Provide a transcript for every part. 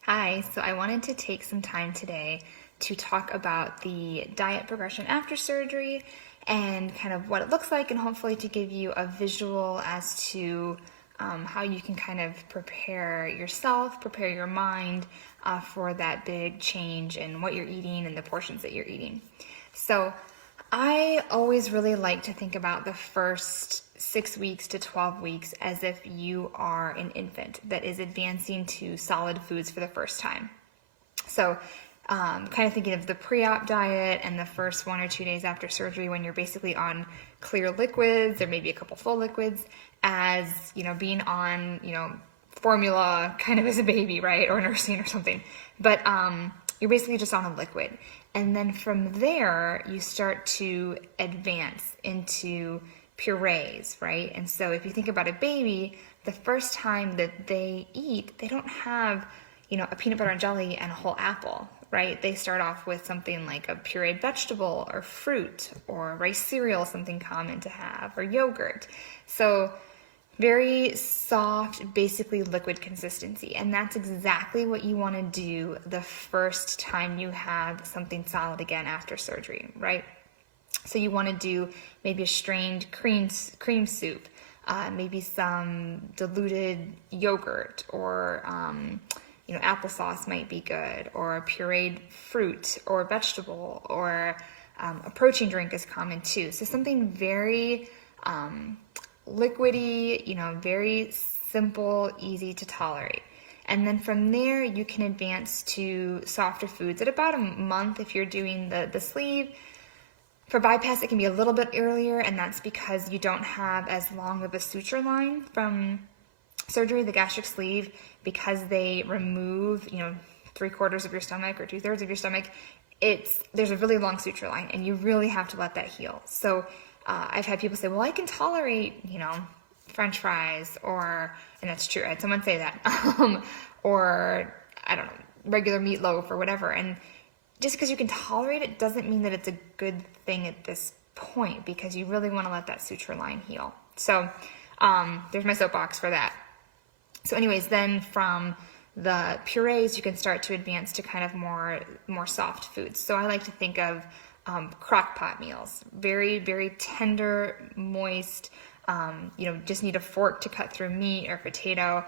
Hi, so I wanted to take some time today to talk about the diet progression after surgery and kind of what it looks like, and hopefully to give you a visual as to how you can kind of prepare yourself, prepare your mind for that big change in what you're eating and the portions that you're eating. So I always really like to think about the first 6 weeks to 12 weeks as if you are an infant that is advancing to solid foods for the first time. So kind of thinking of the pre-op diet and the first 1 or 2 days after surgery when you're basically on clear liquids or maybe a couple full liquids, as, you know, being on, you know, formula kind of as a baby, right? Or nursing or something. But you're basically just on a liquid. And then from there, you start to advance into purees, right? And so if you think about a baby, the first time that they eat, they don't have, you know, a peanut butter and jelly and a whole apple, right? They start off with something like a pureed vegetable or fruit or rice cereal, something common to have, or yogurt. So very soft, basically liquid consistency. And that's exactly what you want to do the first time you have something solid again after surgery, right? So you want to do maybe a strained cream soup, maybe some diluted yogurt, or you know, applesauce might be good, or a pureed fruit or vegetable, or a protein drink is common too. So something very liquidy, you know, very simple, easy to tolerate. And then from there, you can advance to softer foods at about a month if you're doing the sleeve. For bypass, it can be a little bit earlier, and that's because you don't have as long of a suture line from surgery. The gastric sleeve, because they remove, you know, 3/4 of your stomach or 2/3 of your stomach, there's a really long suture line, and you really have to let that heal. So I've had people say, well, I can tolerate, you know, French fries, and that's true. I had someone say that, or I don't know, regular meatloaf or whatever. And just because you can tolerate it doesn't mean that it's a good thing at this point, because you really want to let that suture line heal. So there's my soapbox for that. So anyways, then from the purees, you can start to advance to kind of more soft foods. So I like to think of crock pot meals, very, very tender, moist, you know, just need a fork to cut through meat or potato,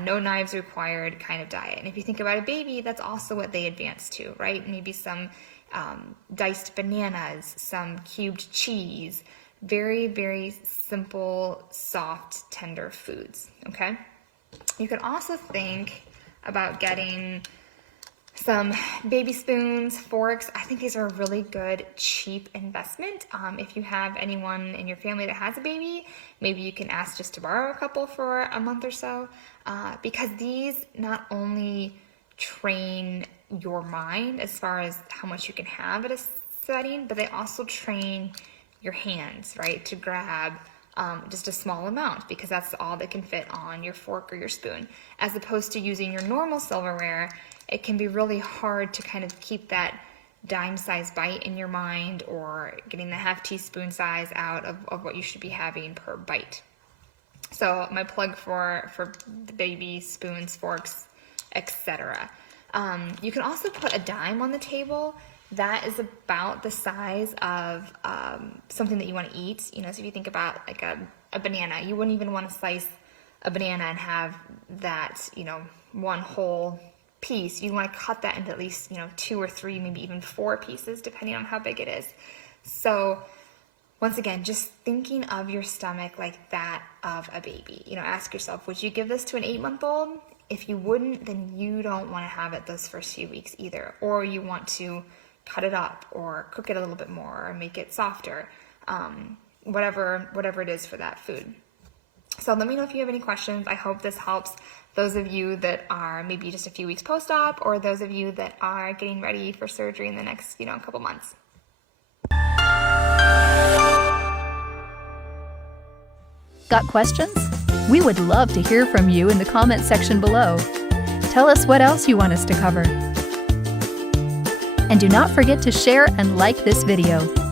no knives required kind of diet. And if you think about a baby, that's also what they advance to, right? Maybe some diced bananas, some cubed cheese, very, very simple, soft, tender foods, okay? You can also think about getting some baby spoons, forks. I think these are a really good, cheap investment. If you have anyone in your family that has a baby, maybe you can ask just to borrow a couple for a month or so, because these not only train your mind as far as how much you can have at a setting, but they also train your hands, right, to grab just a small amount, because that's all that can fit on your fork or your spoon. As opposed to using your normal silverware, it can be really hard to kind of keep that dime-sized bite in your mind, or getting the half teaspoon size out of what you should be having per bite. So my plug for the baby spoons, forks, etc. You can also put a dime on the table. That is about the size of something that you want to eat. You know, so if you think about like a banana, you wouldn't even want to slice a banana and have that, you know, one whole piece. You want to cut that into at least, you know, 2 or 3, maybe even 4 pieces, depending on how big it is. So once again, just thinking of your stomach like that of a baby. You know, ask yourself, would you give this to an 8-month-old? If you wouldn't, then you don't want to have it those first few weeks either. Or you want to cut it up or cook it a little bit more or make it softer, whatever it is for that food. So let me know if you have any questions. I hope this helps those of you that are maybe just a few weeks post-op, or those of you that are getting ready for surgery in the next, you know, couple months. Got questions? We would love to hear from you in the comment section below. Tell us what else you want us to cover. And do not forget to share and like this video.